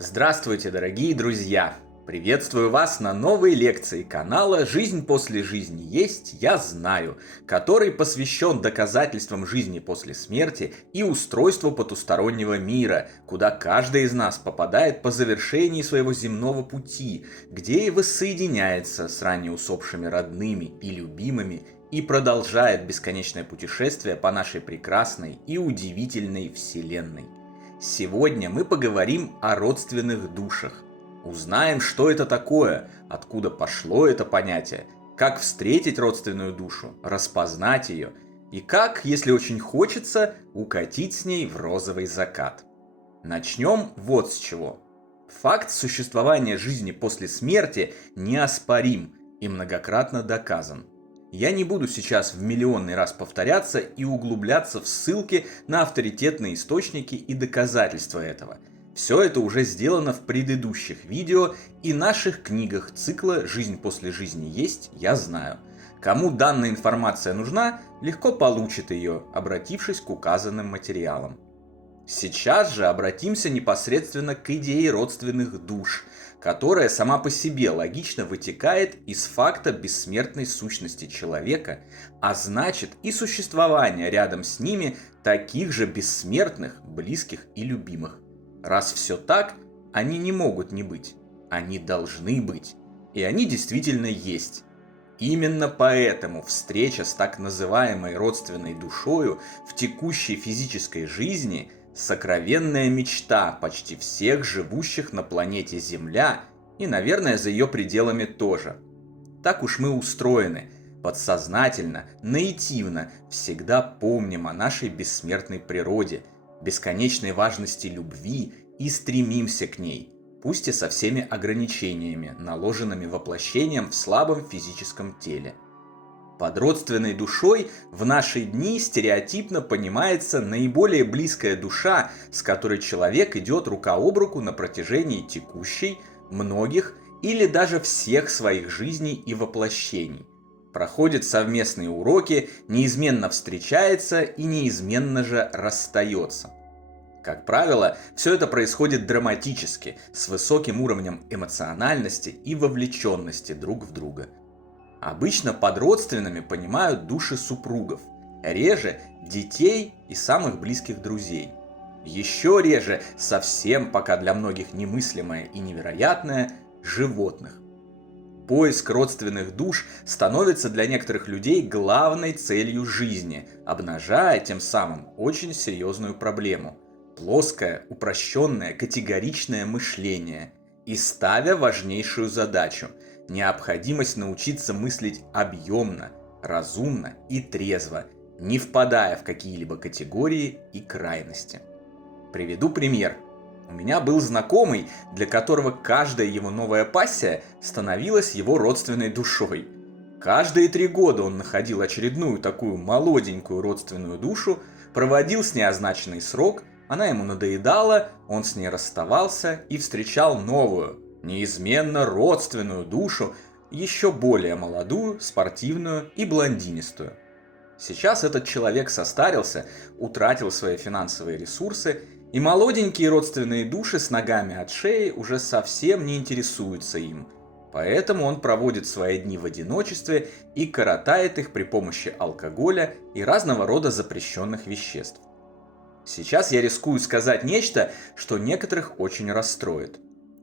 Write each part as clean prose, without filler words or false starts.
Здравствуйте, дорогие друзья! Приветствую вас на новой лекции канала «Жизнь после жизни есть, я знаю», который посвящен доказательствам жизни после смерти и устройству потустороннего мира, куда каждый из нас попадает по завершении своего земного пути, где и воссоединяется с ранее усопшими родными и любимыми и продолжает бесконечное путешествие по нашей прекрасной и удивительной Вселенной. Сегодня мы поговорим о родственных душах. Узнаем, что это такое, откуда пошло это понятие, как встретить родственную душу, распознать ее и как, если очень хочется, укатить с ней в розовый закат. Начнем вот с чего. Факт существования жизни после смерти неоспорим и многократно доказан. Я не буду сейчас в миллионный раз повторяться и углубляться в ссылки на авторитетные источники и доказательства этого. Все это уже сделано в предыдущих видео и наших книгах цикла «Жизнь после жизни есть, я знаю». Кому данная информация нужна, легко получит ее, обратившись к указанным материалам. Сейчас же обратимся непосредственно к идее родственных душ, которая сама по себе логично вытекает из факта бессмертной сущности человека, а значит и существования рядом с ними таких же бессмертных, близких и любимых. Раз все так, они не могут не быть, они должны быть, и они действительно есть. Именно поэтому встреча с так называемой родственной душою в текущей физической жизни – сокровенная мечта почти всех живущих на планете Земля и, наверное, за ее пределами тоже. Так уж мы устроены, подсознательно, наитивно, всегда помним о нашей бессмертной природе, бесконечной важности любви и стремимся к ней, пусть и со всеми ограничениями, наложенными воплощением в слабом физическом теле. Под родственной душой в наши дни стереотипно понимается наиболее близкая душа, с которой человек идет рука об руку на протяжении текущей, многих или даже всех своих жизней и воплощений. Проходит совместные уроки, неизменно встречается и неизменно же расстается. Как правило, все это происходит драматически, с высоким уровнем эмоциональности и вовлеченности друг в друга. Обычно под родственными понимают души супругов, реже детей и самых близких друзей. Еще реже, совсем пока для многих немыслимое и невероятное, животных. Поиск родственных душ становится для некоторых людей главной целью жизни, обнажая тем самым очень серьезную проблему – плоское, упрощенное, категоричное мышление и ставя важнейшую задачу – необходимость научиться мыслить объемно, разумно и трезво, не впадая в какие-либо категории и крайности. Приведу пример. У меня был знакомый, для которого каждая его новая пассия становилась его родственной душой. Каждые 3 года он находил очередную такую молоденькую родственную душу, проводил с ней означенный срок, она ему надоедала, он с ней расставался и встречал новую, неизменно родственную душу, еще более молодую, спортивную и блондинистую. Сейчас этот человек состарился, утратил свои финансовые ресурсы, и молоденькие родственные души с ногами от шеи уже совсем не интересуются им. Поэтому он проводит свои дни в одиночестве и коротает их при помощи алкоголя и разного рода запрещенных веществ. Сейчас я рискую сказать нечто, что некоторых очень расстроит.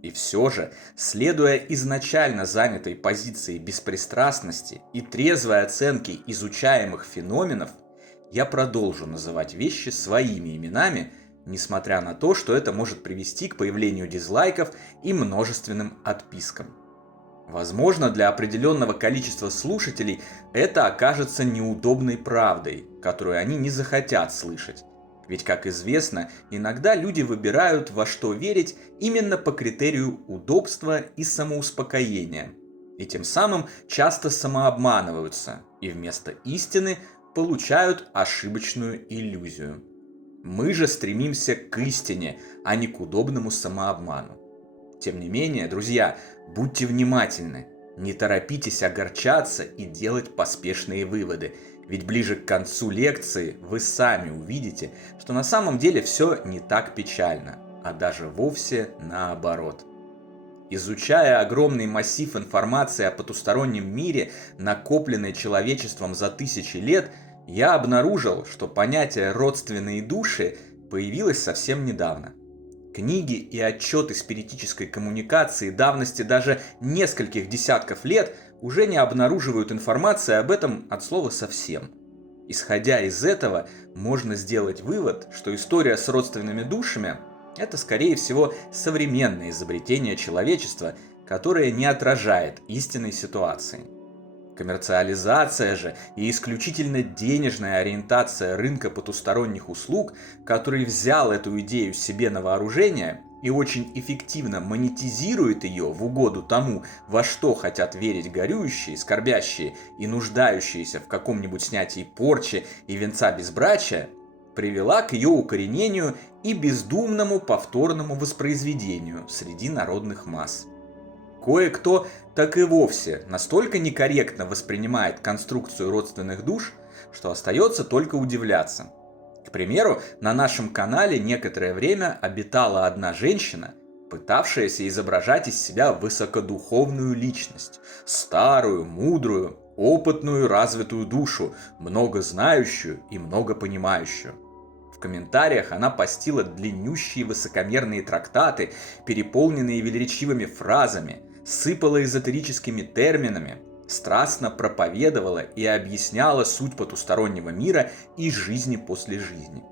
И все же, следуя изначально занятой позиции беспристрастности и трезвой оценки изучаемых феноменов, я продолжу называть вещи своими именами, несмотря на то, что это может привести к появлению дизлайков и множественным отпискам. Возможно, для определенного количества слушателей это окажется неудобной правдой, которую они не захотят слышать. Ведь, как известно, иногда люди выбирают, во что верить именно по критерию удобства и самоуспокоения. И тем самым часто самообманываются и вместо истины получают ошибочную иллюзию. Мы же стремимся к истине, а не к удобному самообману. Тем не менее, друзья, будьте внимательны, не торопитесь огорчаться и делать поспешные выводы. Ведь ближе к концу лекции вы сами увидите, что на самом деле все не так печально, а даже вовсе наоборот. Изучая огромный массив информации о потустороннем мире, накопленной человечеством за тысячи лет, я обнаружил, что понятие «родственные души» появилось совсем недавно. Книги и отчеты спиритической коммуникации давности даже нескольких десятков лет уже не обнаруживают информации об этом от слова совсем. Исходя из этого, можно сделать вывод, что история с родственными душами – это, скорее всего, современное изобретение человечества, которое не отражает истинной ситуации. Коммерциализация же и исключительно денежная ориентация рынка потусторонних услуг, который взял эту идею себе на вооружение и очень эффективно монетизирует ее в угоду тому, во что хотят верить горюющие, скорбящие и нуждающиеся в каком-нибудь снятии порчи и венца безбрачия, привела к ее укоренению и бездумному повторному воспроизведению среди народных масс. Кое-кто так и вовсе настолько некорректно воспринимает конструкцию родственных душ, что остается только удивляться. К примеру, на нашем канале некоторое время обитала одна женщина, пытавшаяся изображать из себя высокодуховную личность, старую, мудрую, опытную, развитую душу, много знающую и много понимающую. В комментариях она постила длиннющие высокомерные трактаты, переполненные велеречивыми фразами, сыпала эзотерическими терминами, страстно проповедовала и объясняла суть потустороннего мира и жизни после жизни.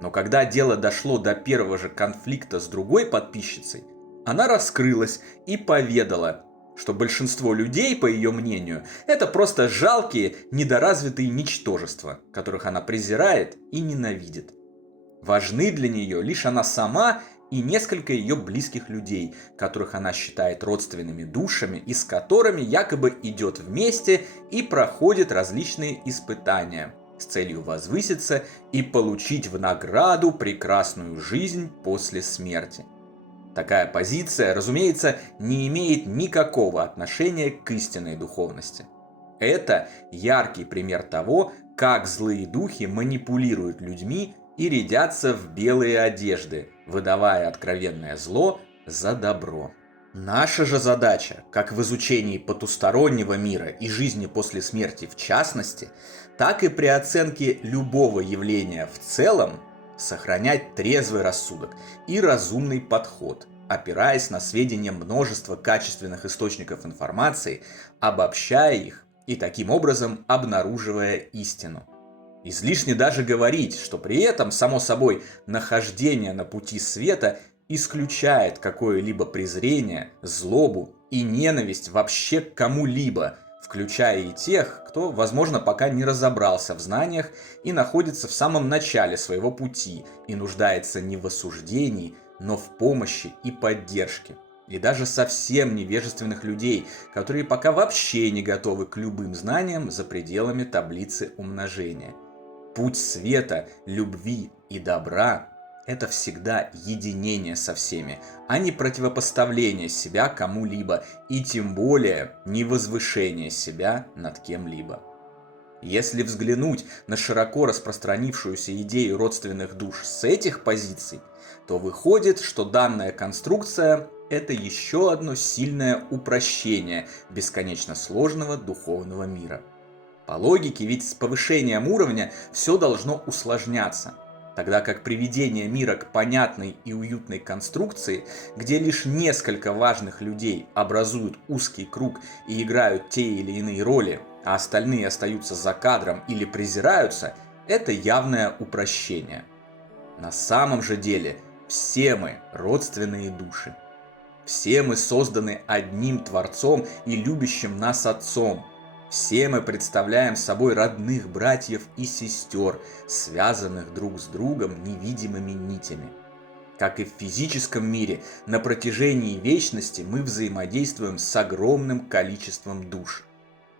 Но когда дело дошло до первого же конфликта с другой подписчицей, она раскрылась и поведала, что большинство людей, по ее мнению, это просто жалкие, недоразвитые ничтожества, которых она презирает и ненавидит. Важны для нее лишь она сама и несколько ее близких людей, которых она считает родственными душами и с которыми якобы идет вместе и проходит различные испытания с целью возвыситься и получить в награду прекрасную жизнь после смерти. Такая позиция, разумеется, не имеет никакого отношения к истинной духовности. Это яркий пример того, как злые духи манипулируют людьми и рядятся в белые одежды, выдавая откровенное зло за добро. Наша же задача, как в изучении потустороннего мира и жизни после смерти в частности, так и при оценке любого явления в целом, сохранять трезвый рассудок и разумный подход, опираясь на сведения множества качественных источников информации, обобщая их и таким образом обнаруживая истину. Излишне даже говорить, что при этом, само собой, нахождение на пути света исключает какое-либо презрение, злобу и ненависть вообще к кому-либо, включая и тех, кто, возможно, пока не разобрался в знаниях и находится в самом начале своего пути и нуждается не в осуждении, но в помощи и поддержке. И даже совсем невежественных людей, которые пока вообще не готовы к любым знаниям за пределами таблицы умножения. Путь света, любви и добра – это всегда единение со всеми, а не противопоставление себя кому-либо и тем более не возвышение себя над кем-либо. Если взглянуть на широко распространившуюся идею родственных душ с этих позиций, то выходит, что данная конструкция – это еще одно сильное упрощение бесконечно сложного духовного мира. По логике, ведь с повышением уровня все должно усложняться, тогда как приведение мира к понятной и уютной конструкции, где лишь несколько важных людей образуют узкий круг и играют те или иные роли, а остальные остаются за кадром или презираются, это явное упрощение. На самом же деле все мы родственные души. Все мы созданы одним Творцом и любящим нас Отцом. Все мы представляем собой родных братьев и сестер, связанных друг с другом невидимыми нитями. Как и в физическом мире, на протяжении вечности мы взаимодействуем с огромным количеством душ.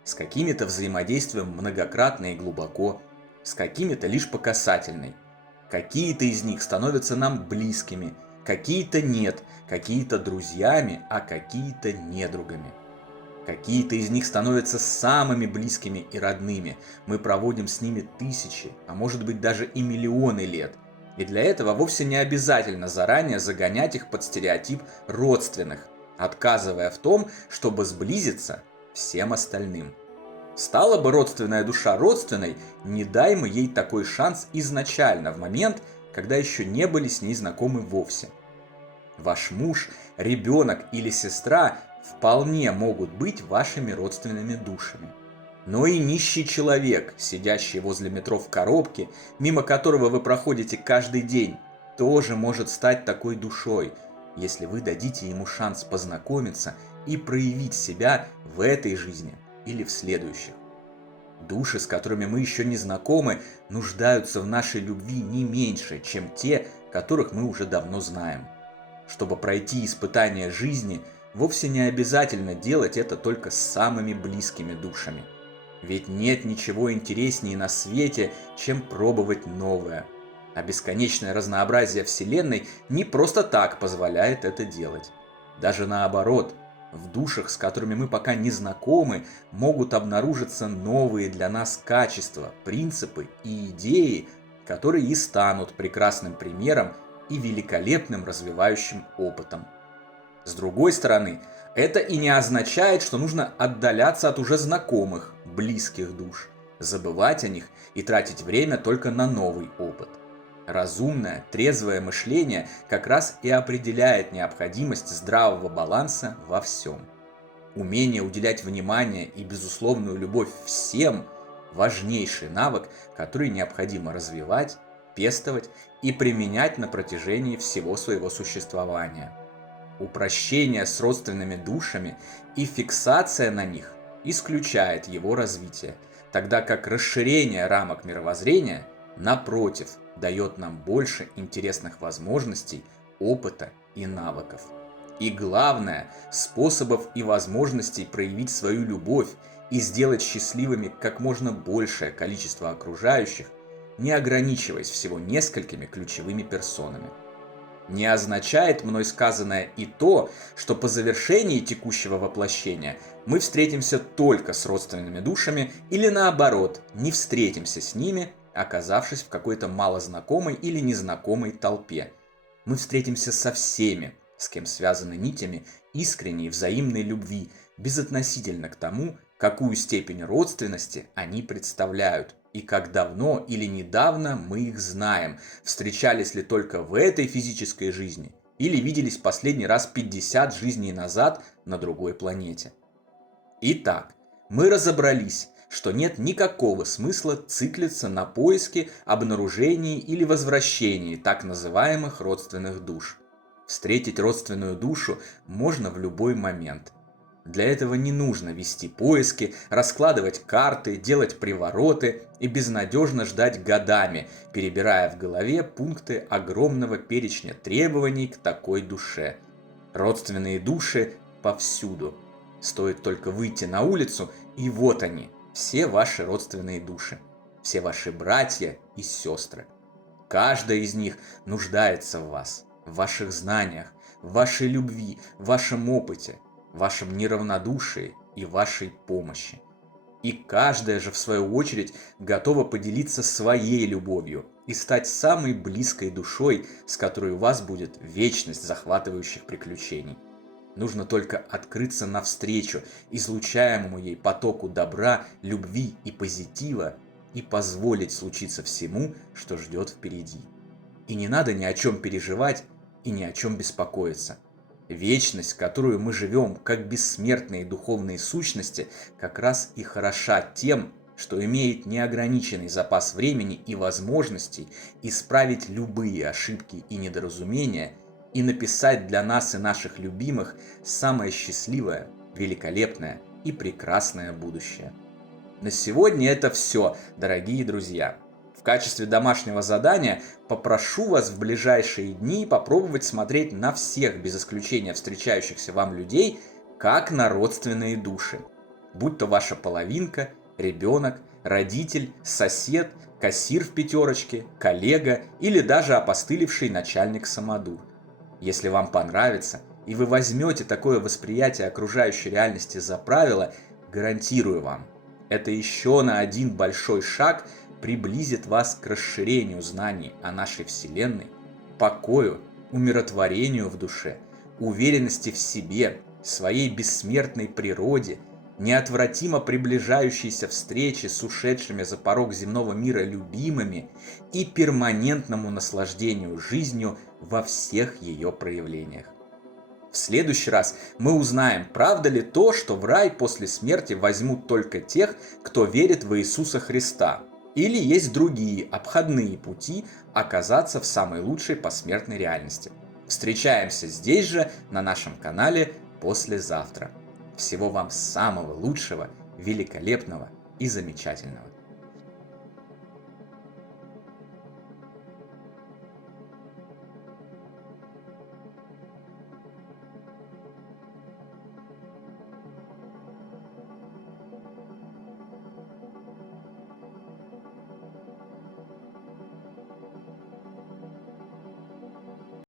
С какими-то взаимодействуем многократно и глубоко, с какими-то лишь по касательной. Какие-то из них становятся нам близкими, какие-то нет, какие-то друзьями, а какие-то недругами. Какие-то из них становятся самыми близкими и родными. Мы проводим с ними тысячи, а может быть даже и миллионы лет. И для этого вовсе не обязательно заранее загонять их под стереотип родственных, отказывая в том, чтобы сблизиться всем остальным. Стала бы родственная душа родственной, не дай мы ей такой шанс изначально, в момент, когда еще не были с ней знакомы вовсе. Ваш муж, ребенок или сестра вполне могут быть вашими родственными душами. Но и нищий человек, сидящий возле метро в коробке, мимо которого вы проходите каждый день, тоже может стать такой душой, если вы дадите ему шанс познакомиться и проявить себя в этой жизни или в следующих. Души, с которыми мы еще не знакомы, нуждаются в нашей любви не меньше, чем те, которых мы уже давно знаем. Чтобы пройти испытание жизни, вовсе не обязательно делать это только с самыми близкими душами. Ведь нет ничего интереснее на свете, чем пробовать новое. А бесконечное разнообразие Вселенной не просто так позволяет это делать. Даже наоборот, в душах, с которыми мы пока не знакомы, могут обнаружиться новые для нас качества, принципы и идеи, которые и станут прекрасным примером и великолепным развивающим опытом. С другой стороны, это и не означает, что нужно отдаляться от уже знакомых, близких душ, забывать о них и тратить время только на новый опыт. Разумное, трезвое мышление как раз и определяет необходимость здравого баланса во всем. Умение уделять внимание и безусловную любовь всем – важнейший навык, который необходимо развивать, пестовать и применять на протяжении всего своего существования. Упрощение с родственными душами и фиксация на них исключает его развитие, тогда как расширение рамок мировоззрения, напротив, дает нам больше интересных возможностей, опыта и навыков. И главное, способов и возможностей проявить свою любовь и сделать счастливыми как можно большее количество окружающих, не ограничиваясь всего несколькими ключевыми персонами. Не означает мной сказанное и то, что по завершении текущего воплощения мы встретимся только с родственными душами или наоборот, не встретимся с ними, оказавшись в какой-то малознакомой или незнакомой толпе. Мы встретимся со всеми, с кем связаны нитями искренней взаимной любви, безотносительно к тому, какую степень родственности они представляют, и как давно или недавно мы их знаем, встречались ли только в этой физической жизни, или виделись последний раз 50 жизней назад на другой планете. Итак, мы разобрались, что нет никакого смысла циклиться на поиске, обнаружении или возвращении так называемых родственных душ. Встретить родственную душу можно в любой момент. Для этого не нужно вести поиски, раскладывать карты, делать привороты и безнадежно ждать годами, перебирая в голове пункты огромного перечня требований к такой душе. Родственные души повсюду. Стоит только выйти на улицу, и вот они, все ваши родственные души, все ваши братья и сестры. Каждая из них нуждается в вас, в ваших знаниях, в вашей любви, в вашем опыте, в вашем неравнодушии и вашей помощи. И каждая же в свою очередь готова поделиться своей любовью и стать самой близкой душой, с которой у вас будет вечность захватывающих приключений. Нужно только открыться навстречу излучаемому ей потоку добра, любви и позитива и позволить случиться всему, что ждет впереди. И не надо ни о чем переживать и ни о чем беспокоиться. Вечность, которую мы живем как бессмертные духовные сущности, как раз и хороша тем, что имеет неограниченный запас времени и возможностей исправить любые ошибки и недоразумения и написать для нас и наших любимых самое счастливое, великолепное и прекрасное будущее. На сегодня это все, дорогие друзья. В качестве домашнего задания попрошу вас в ближайшие дни попробовать смотреть на всех без исключения встречающихся вам людей как на родственные души. Будь то ваша половинка, ребенок, родитель, сосед, кассир в пятерочке, коллега или даже опостылевший начальник самодур. Если вам понравится и вы возьмете такое восприятие окружающей реальности за правило, гарантирую вам, это еще на один большой шаг приблизит вас к расширению знаний о нашей Вселенной, покою, умиротворению в душе, уверенности в себе, своей бессмертной природе, неотвратимо приближающейся встрече с ушедшими за порог земного мира любимыми и перманентному наслаждению жизнью во всех ее проявлениях. В следующий раз мы узнаем, правда ли то, что в рай после смерти возьмут только тех, кто верит в Иисуса Христа, или есть другие обходные пути оказаться в самой лучшей посмертной реальности. Встречаемся здесь же, на нашем канале, послезавтра. Всего вам самого лучшего, великолепного и замечательного.